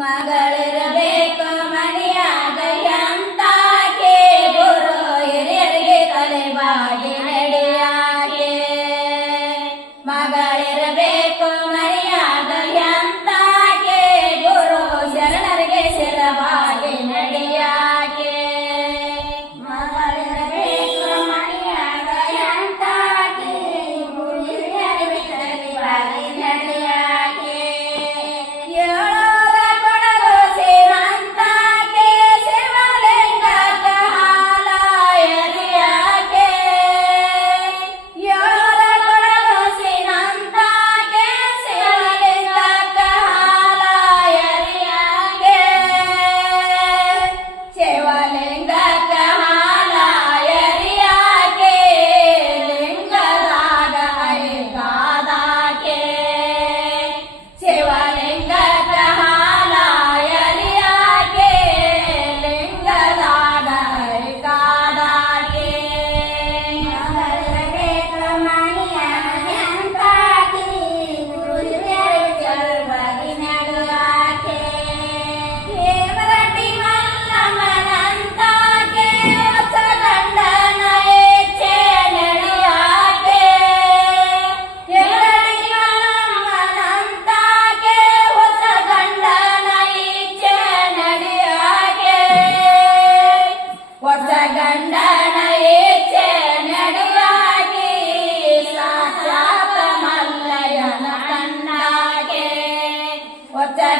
ಮಗಳಿರಬೇಕು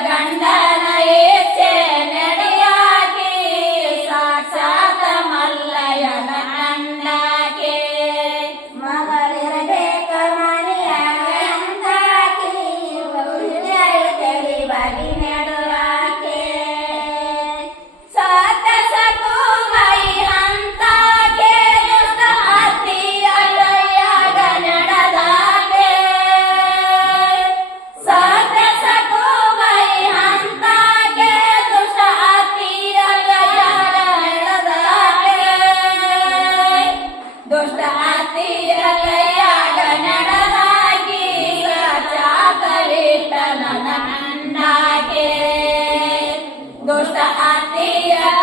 ಗಂಡ Dosta hati ya